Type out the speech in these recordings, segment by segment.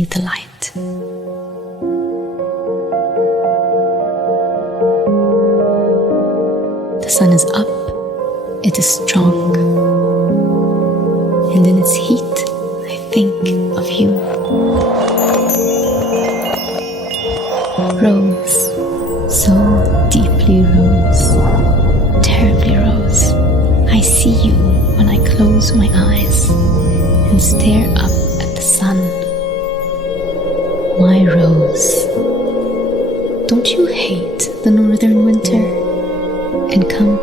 see the light. The sun is up, it is strong, and in its heat I think of you. Rose, so deeply rose, terribly rose, I see you when I close my eyes and stare up at the sun. My rose, don't you hate the northern winter and come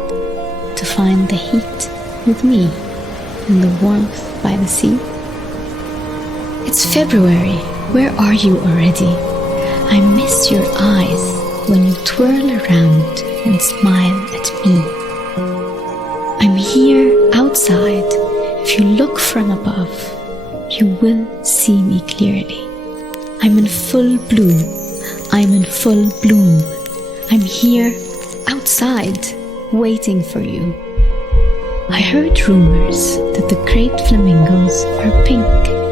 to find the heat with me and the warmth by the sea? It's February, where are you already? I miss your eyes when you twirl around and smile at me. I'm here outside. If you look from above, you will see me clearly. I'm in full bloom. I'm in full bloom. I'm here outside, waiting for you. I heard rumors that the great flamingos are pink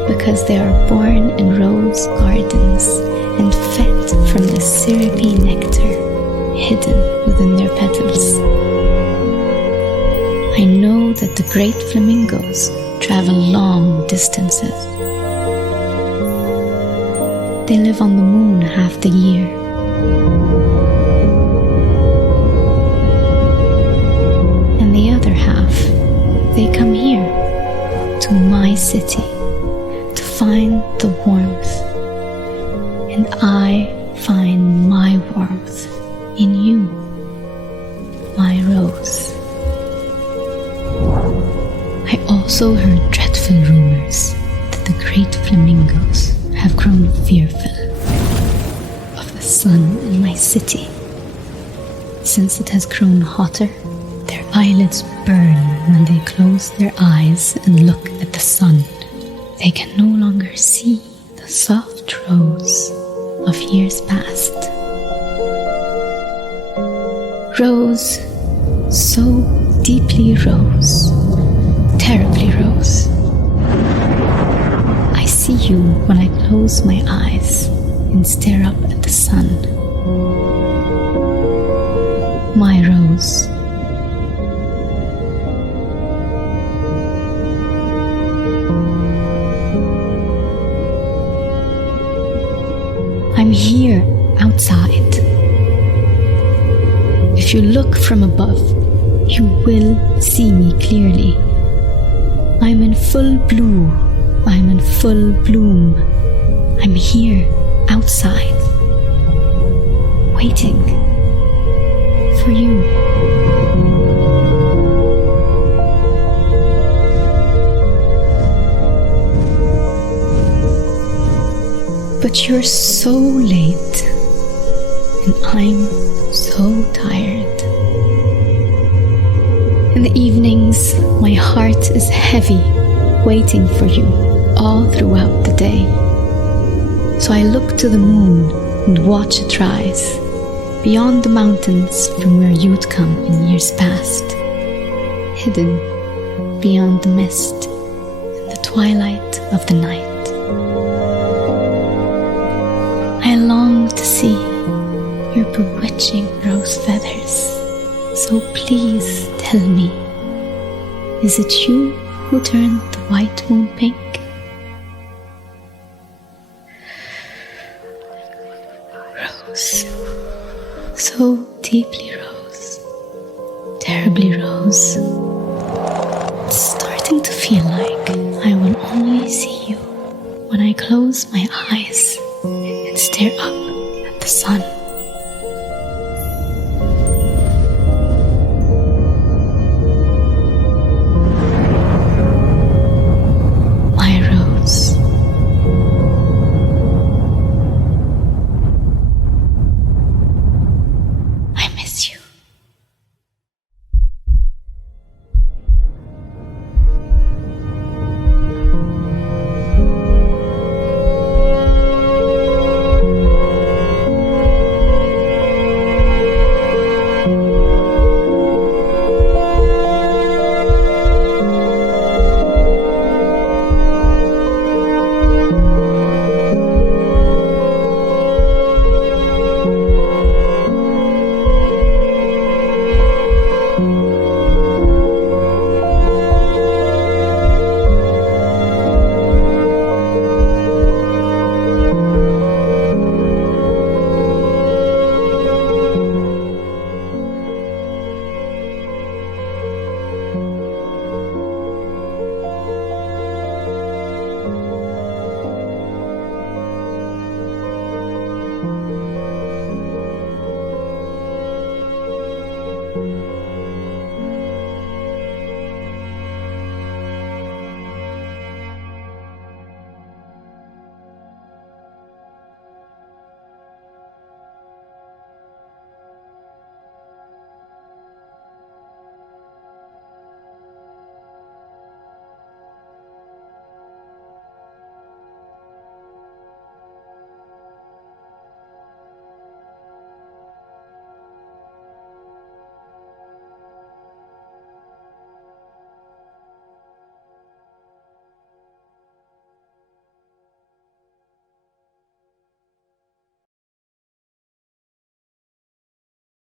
because they are born in rose gardens and fed from the syrupy nectar hidden within their petals. I know that the great flamingos travel long distances. They live on the moon half the year. And the other half, they come here, to my city, to find the warmth. And I find my warmth in you, my rose. I also heard dreadful rumors that the great flamingos have grown fearful of the sun in my city. Since it has grown hotter, their eyelids burn when they close their eyes and look at the sun. They can no longer see the soft rose of years past. Rose, so deeply rose, terribly rose. I see you when I close my eyes and stare up at the sun. My rose. I'm here outside. If you look from above, you will see me clearly. I'm in full blue. I'm in full bloom. I'm here outside, waiting for you. But you're so late, and I'm so tired. In the evenings, my heart is heavy, waiting for you all throughout the day. So I look to the moon and watch it rise, beyond the mountains from where you'd come in years past, hidden beyond the mist and the twilight of the night. I long to see your bewitching rose feathers, so please tell me, is it you who turned the white moon pink? Rose, so deeply rose, terribly rose. It's starting to feel like I will only see you when I close my eyes and stare up at the sun.